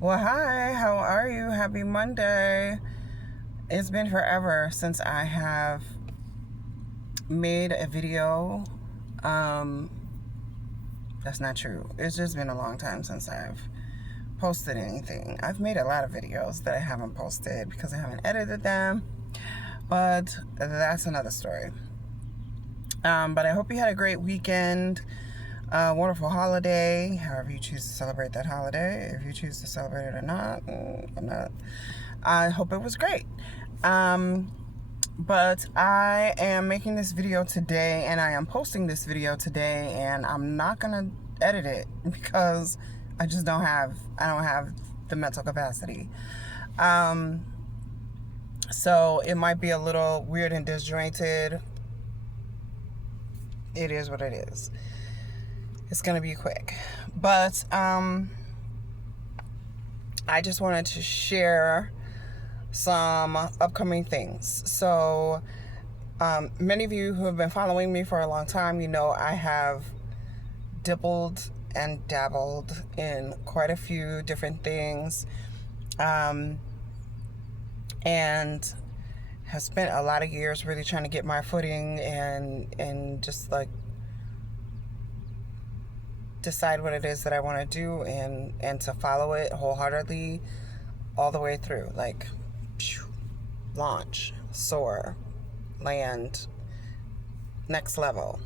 Well, hi, how are you? Happy Monday. It's been forever since I have made a video. Um, that's not true. It's just been a long time since I've posted anything. I've made a lot of videos that I haven't posted because I haven't edited them, but that's another story. But I hope you had a great weekend, wonderful holiday, however you choose to celebrate that holiday. If you choose to celebrate it or not, I'm not. I hope it was great. Um, but I am making this video today and I am posting this video today, and I'm not gonna edit it because I don't have the mental capacity. So it might be a little weird and disjointed. It is what it is. It's gonna be quick, but I just wanted to share some upcoming things. So many of you who have been following me for a long time, you know I have dibbled and dabbled in quite a few different things, and have spent a lot of years really trying to get my footing and just like decide what it is that I want to do and to follow it wholeheartedly all the way through, like launch, soar, land, next level.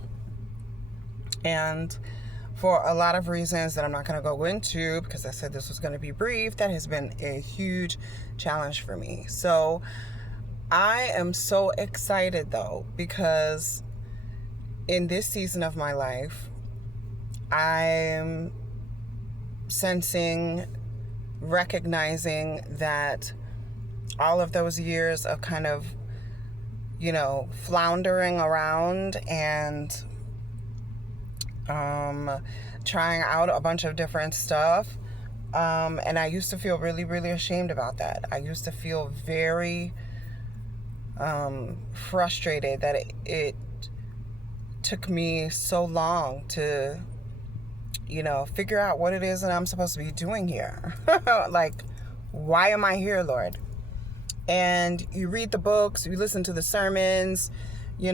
And for a lot of reasons that I'm not going to go into, because I said this was going to be brief, that has been a huge challenge for me. So I am so excited though, because in this season of my life, I'm sensing, recognizing that all of those years of kind of, floundering around and trying out a bunch of different stuff. And I used to feel really, really ashamed about that. I used to feel very frustrated that it took me so long to, figure out what it is that I'm supposed to be doing here. Like, why am I here, Lord? And you read the books, you listen to the sermons, you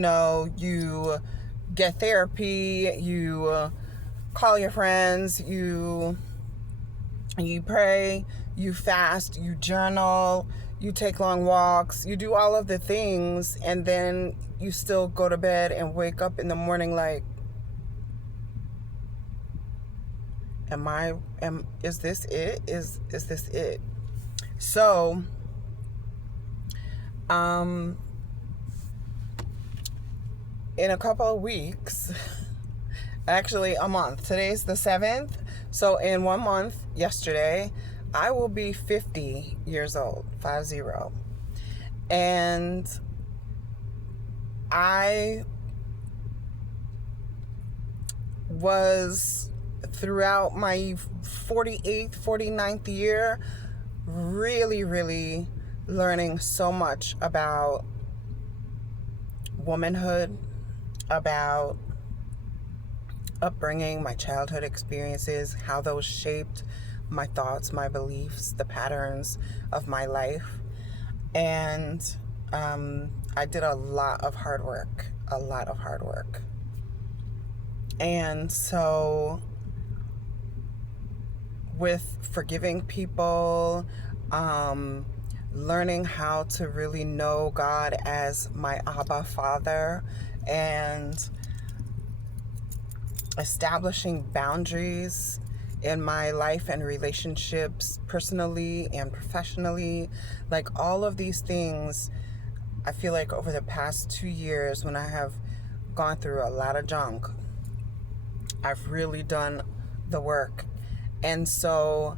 get therapy, you call your friends, you pray, you fast, you journal, you take long walks, you do all of the things, and then you still go to bed and wake up in the morning like, is this it? Is this it? So, in a couple of weeks, actually a month, today's the 7th. So in 1 month, yesterday, I will be 50 years old, 50. And I was, throughout my 48th, 49th year, really, really learning so much about womanhood, about upbringing, my childhood experiences, how those shaped my thoughts, my beliefs, the patterns of my life. And I did a lot of hard work. And so with forgiving people, learning how to really know God as my Abba Father, and establishing boundaries in my life and relationships, personally and professionally, like all of these things, I feel like over the past 2 years, when I have gone through a lot of junk, I've really done the work. And so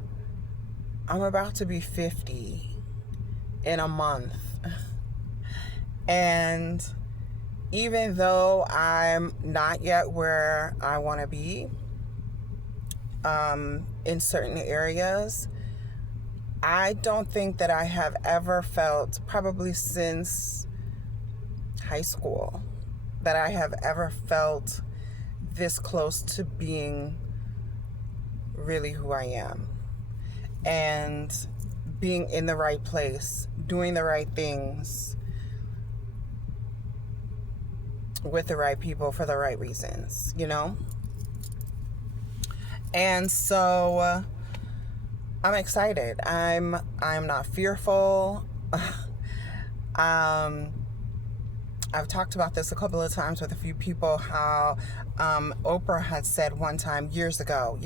I'm about to be 50 in a month. And even though I'm not yet where I want to be in certain areas, I don't think that I have ever felt, probably since high school, that I have ever felt this close to being really who I am. and being in the right place, doing the right things with the right people for the right reasons, you know? And so I'm excited. I'm not fearful. I've talked about this a couple of times with a few people, how Oprah had said one time years ago,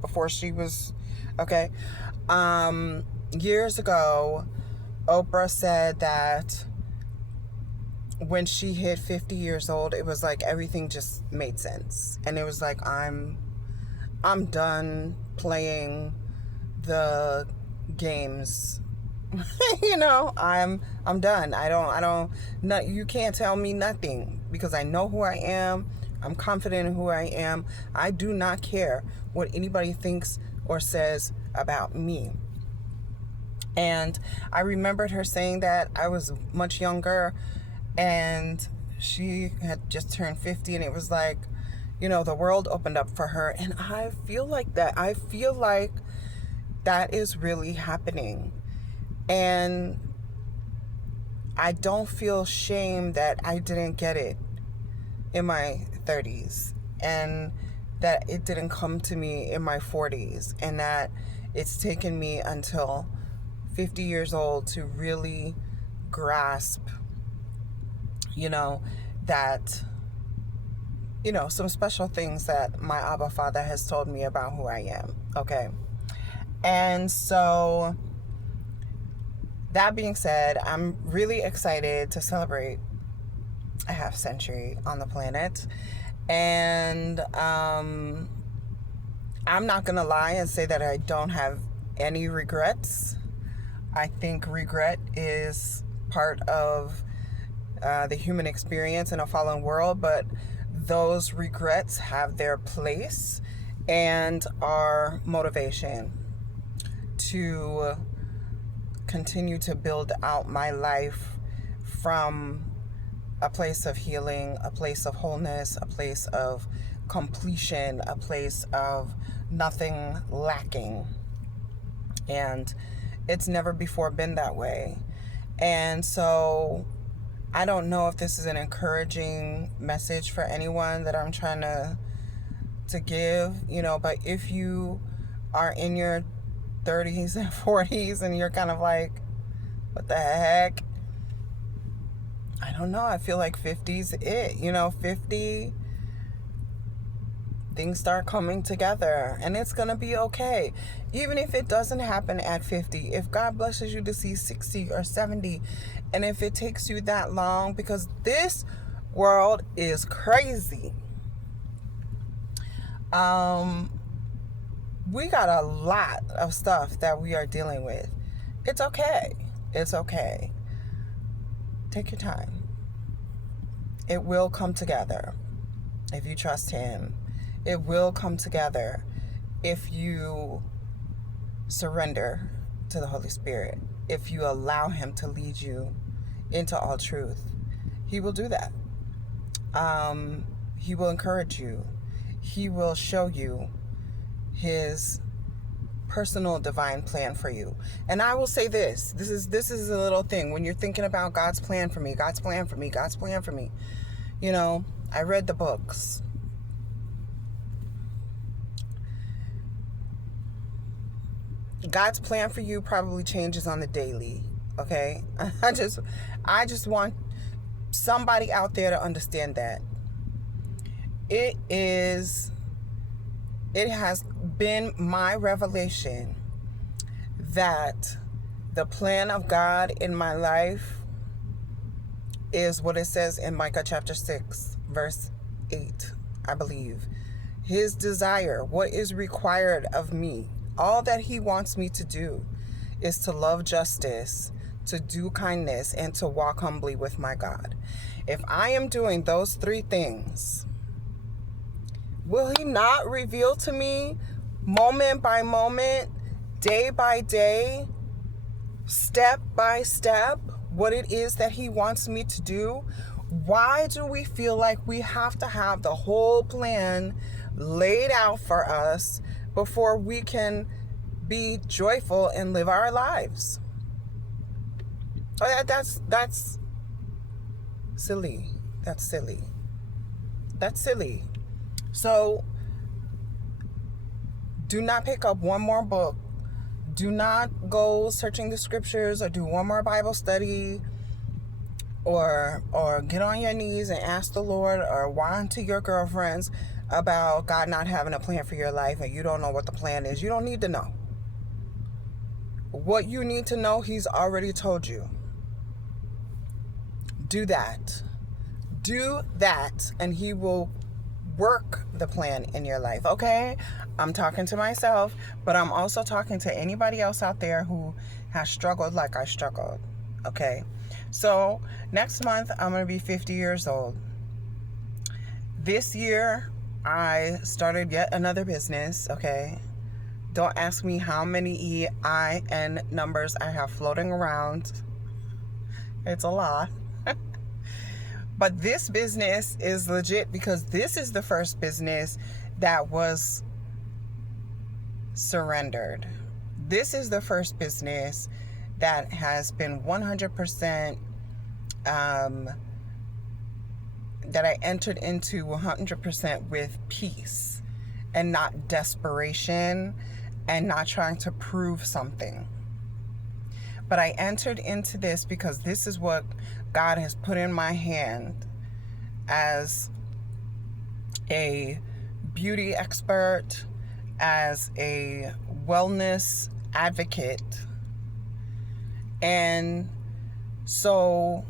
before she was, okay, years ago, Oprah said that when she hit 50 years old, it was like everything just made sense. And it was like, I'm done playing the games. You know, I'm done. You can't tell me nothing, because I know who I am. I'm confident in who I am. I do not care what anybody thinks or says about me. And I remembered her saying that. I was much younger, and she had just turned 50, and it was like, you know, the world opened up for her. And I feel like that. I feel like that is really happening. And I don't feel shame that I didn't get it in my 30s, and that it didn't come to me in my 40s, and that it's taken me until 50 years old to really grasp, you know, that, you know, some special things that my Abba Father has told me about who I am. Okay. And so, that being said, I'm really excited to celebrate a half century on the planet. And I'm not going to lie and say that I don't have any regrets. I think regret is part of the human experience in a fallen world, but those regrets have their place and are motivation to continue to build out my life from a place of healing, a place of wholeness, a place of completion, a place of nothing lacking. And it's never before been that way. And so I don't know if this is an encouraging message for anyone that I'm trying to give, you know, but if you are in your 30s and 40s and you're kind of like, what the heck? I don't know. I feel like 50's it. You know, 50, things start coming together, and it's going to be okay. Even if it doesn't happen at 50, if God blesses you to see 60 or 70, and if it takes you that long, because this world is crazy. We got a lot of stuff that we are dealing with. It's okay. It's okay. Take your time. It will come together if you trust Him. It will come together if you surrender to the Holy Spirit. If you allow Him to lead you into all truth, He will do that. He will encourage you. He will show you His personal divine plan for you. And I will say this is a little thing. When you're thinking about God's plan for me, you know, I read the books. God's plan for you probably changes on the daily. Okay? I just want somebody out there to understand that it has been my revelation that the plan of God in my life is what it says in Micah chapter 6, verse 8, I believe. His desire, what is required of me, all that He wants me to do is to love justice, to do kindness, and to walk humbly with my God. If I am doing those three things, will He not reveal to me moment by moment, day by day, step by step, what it is that He wants me to do? Why do we feel like we have to have the whole plan laid out for us before we can be joyful and live our lives. Oh, that's silly. That's silly. That's silly. So do not pick up one more book. Do not go searching the scriptures or do one more Bible study or get on your knees and ask the Lord or whine to your girlfriends about God not having a plan for your life and you don't know what the plan is. You don't need to know. What you need to know, He's already told you. Do that. Do that, and He will work the plan in your life, okay? I'm talking to myself, but I'm also talking to anybody else out there who has struggled like I struggled, okay? So next month, I'm going to be 50 years old. This year, I started yet another business, okay? Don't ask me how many EIN numbers I have floating around. It's a lot. But this business is legit because this is the first business that was surrendered. This is the first business that has been 100% that I entered into 100% with peace and not desperation and not trying to prove something. But I entered into this because this is what God has put in my hand as a beauty expert, as a wellness advocate. And so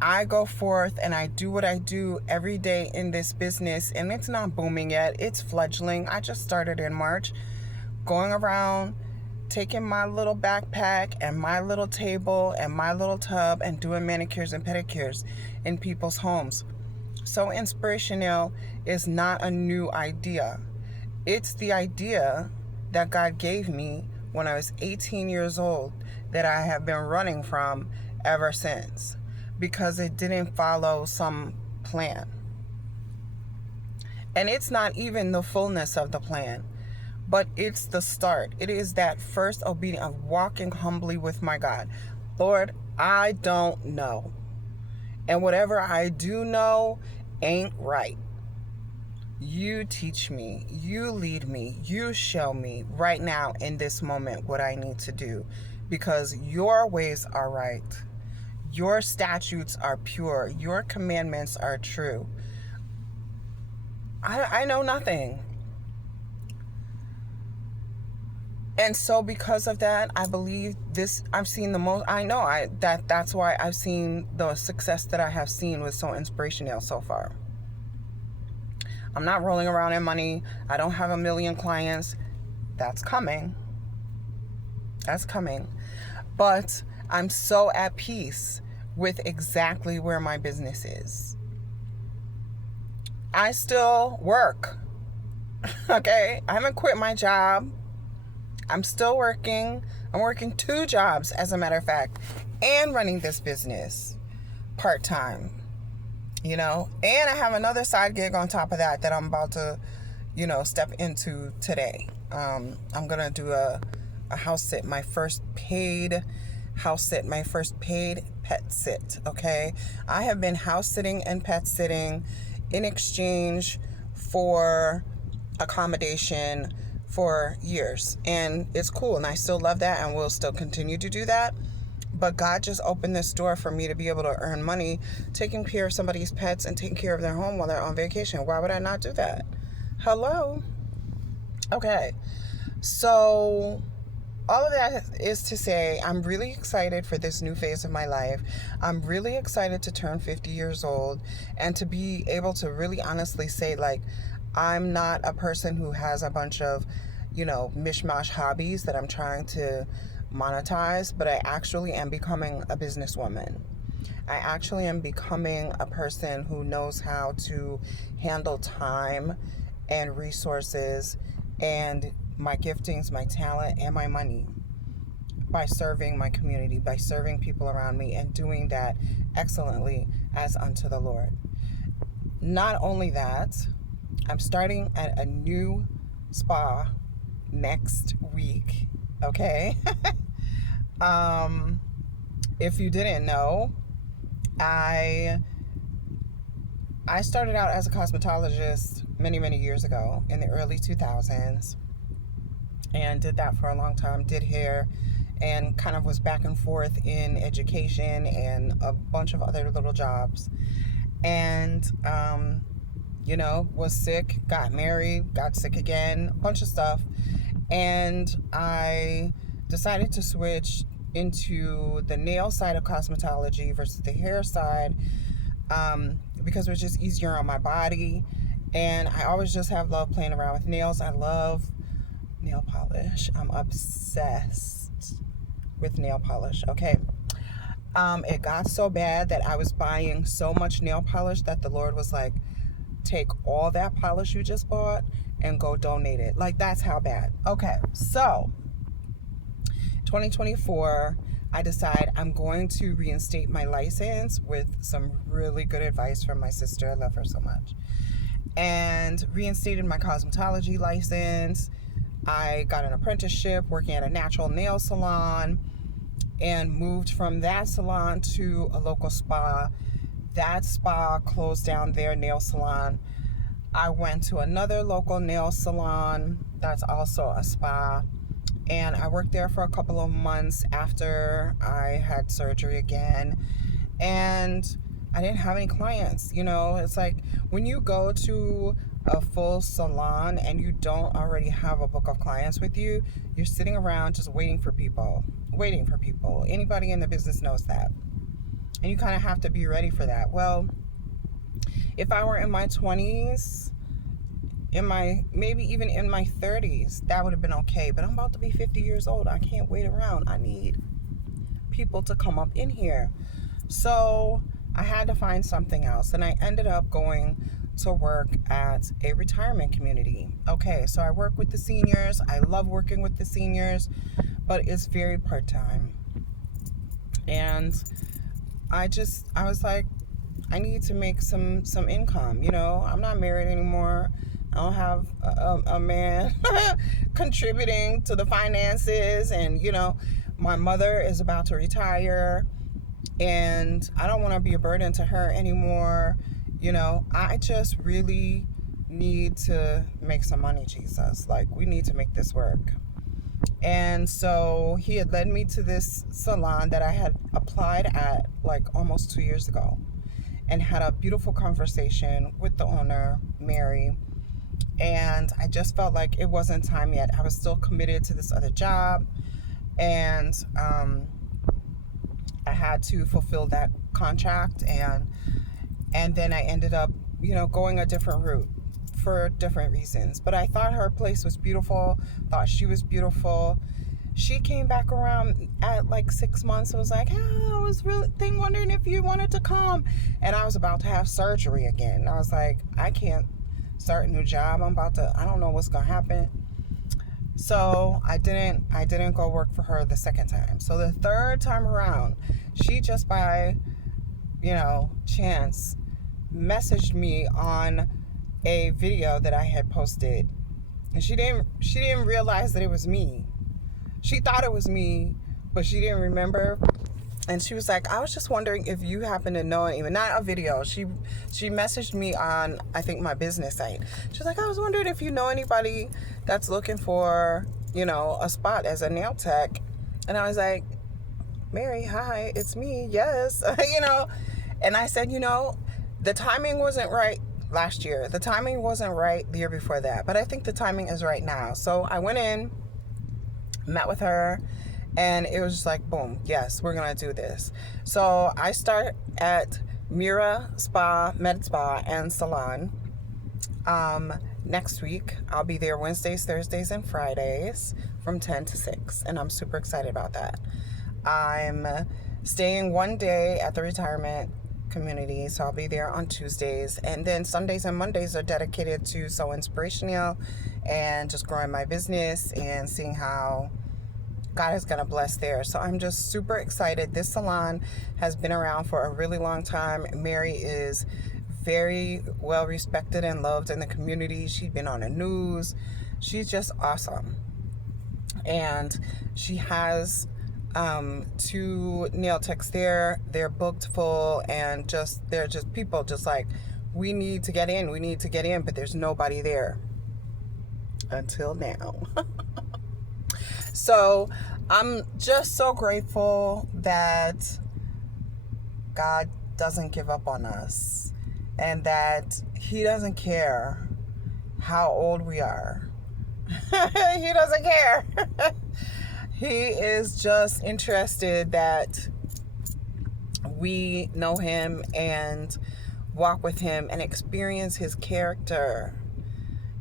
I go forth and I do what I do every day in this business, and it's not booming yet. It's fledgling. I just started in March, going around taking my little backpack and my little table and my little tub and doing manicures and pedicures in people's homes. So Inspirational is not a new idea. It's the idea that God gave me when I was 18 years old that I have been running from ever since, because it didn't follow some plan. And it's not even the fullness of the plan, but it's the start. It is that first obedience of walking humbly with my God. Lord, I don't know. And whatever I do know ain't right. You teach me. You lead me. You show me right now in this moment what I need to do, because your ways are right. Your statutes are pure. Your commandments are true. I know nothing. And so because of that, I believe this, I've seen the most, that's why I've seen the success that I have seen with So Inspirational so far. I'm not rolling around in money. I don't have 1 million clients. That's coming. That's coming. But I'm so at peace with exactly where my business is. I still work. Okay? I haven't quit my job. I'm still working. I'm working 2 jobs, as a matter of fact, and running this business part-time, and I have another side gig on top of that I'm about to, step into today. I'm going to do a house sit, my first paid house sit, my first paid pet sit, okay? I have been house sitting and pet sitting in exchange for accommodation for years, and it's cool, and I still love that, and will still continue to do that. But God just opened this door for me to be able to earn money taking care of somebody's pets and taking care of their home while they're on vacation. Why would I not do that? Hello? Okay, so all of that is to say, I'm really excited for this new phase of my life. I'm really excited to turn 50 years old and to be able to really honestly say, I'm not a person who has a bunch of, mishmash hobbies that I'm trying to monetize, but I actually am becoming a businesswoman. I actually am becoming a person who knows how to handle time and resources and my giftings, my talent, and my money by serving my community, by serving people around me, and doing that excellently as unto the Lord. Not only that, I'm starting at a new spa next week. Okay. If you didn't know, I started out as a cosmetologist many years ago in the early 2000s, and did that for a long time. Did hair and kind of was back and forth in education and a bunch of other little jobs. And was sick, got married, got sick again, a bunch of stuff. And I decided to switch into the nail side of cosmetology versus the hair side, because it was just easier on my body. And I always just have loved playing around with nails. I love nail polish. I'm obsessed with nail polish. Okay. It got so bad that I was buying so much nail polish that the Lord was like, take all that polish you just bought and go donate it. Like, that's how bad. Okay, so 2024, I decide I'm going to reinstate my license with some really good advice from my sister. I love her so much. And reinstated my cosmetology license. I got an apprenticeship working at a natural nail salon, and moved from that salon to a local spa. That spa closed down their nail salon. I went to another local nail salon that's also a spa, and I worked there for a couple of months after I had surgery again, and I didn't have any clients. It's like when you go to a full salon and you don't already have a book of clients with you, you're sitting around just waiting for people. Anybody in the business knows that. And you kind of have to be ready for that. Well, if I were in my 20s, maybe even in my 30s, that would have been okay. But I'm about to be 50 years old. I can't wait around. I need people to come up in here. So I had to find something else. And I ended up going to work at a retirement community. Okay, so I work with the seniors. I love working with the seniors, but it's very part-time. And I was like, I need to make some income. I'm not married anymore. I don't have a man contributing to the finances, and my mother is about to retire, and I don't want to be a burden to her anymore. I just really need to make some money, Jesus. Like, we need to make this work. And so he had led me to this salon that I had applied at like almost 2 years ago, and had a beautiful conversation with the owner, Mary. And I just felt like it wasn't time yet. I was still committed to this other job, and I had to fulfill that contract. And then I ended up, going a different route for different reasons. But I thought her place was beautiful, thought she was beautiful. She came back around at like 6 months and was like, I was really wondering if you wanted to come. And I was about to have surgery again. I was like, I can't start a new job. I don't know what's going to happen. So I didn't go work for her the second time. So the third time around, she just by, chance messaged me on a video that I had posted, and she didn't realize that it was me. She thought it was me, but she didn't remember. And she was like, I was just wondering if you happen to know anyone. Not a video. She messaged me on, I think, my business site. She was like, I was wondering if you know anybody that's looking for, a spot as a nail tech. And I was like, Mary, hi, it's me. Yes. And I said, the timing wasn't right last year. The timing wasn't right the year before that. But I think the timing is right now. So I went in, met with her, and it was just like, boom, yes, we're going to do this. So I start at Mira Spa, Med Spa, and Salon next week. I'll be there Wednesdays, Thursdays, and Fridays from 10 to 6, and I'm super excited about that. I'm staying one day at the retirement community, so I'll be there on Tuesdays, and then Sundays and Mondays are dedicated to So Inspirational and just growing my business and seeing how God is going to bless there. So I'm just super excited. This salon has been around for a really long time. Mary is very well respected and loved in the community. She's been on the news. She's just awesome. and she has 2 nail techs there. They're booked full, and they're just people just like, we need to get in, but there's nobody there until now. So I'm just so grateful that God doesn't give up on us, and that He doesn't care how old we are. He doesn't care. He is just interested that we know Him and walk with Him and experience His character.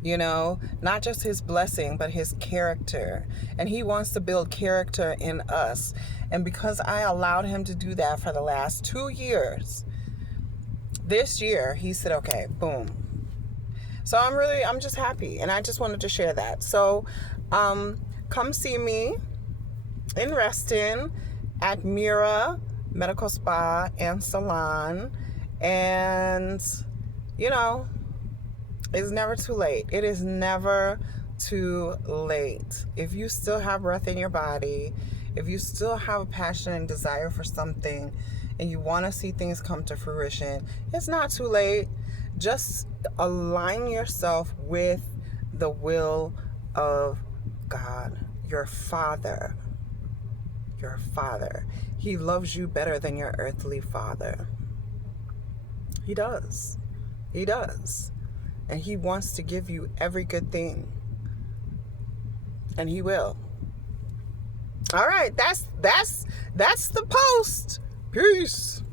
Not just His blessing, but His character. And He wants to build character in us. And because I allowed Him to do that for the last 2 years, this year He said, okay, boom. So I'm just happy, and I just wanted to share that. So come see me in Reston at Mira Medical Spa and Salon. And it's never too late. It is never too late. If you still have breath in your body, if you still have a passion and desire for something, and you want to see things come to fruition, it's not too late. Just align yourself with the will of God, your Father. Your Father. He loves you better than your earthly father. He does. He does. And He wants to give you every good thing. And He will. All right, that's the post. Peace.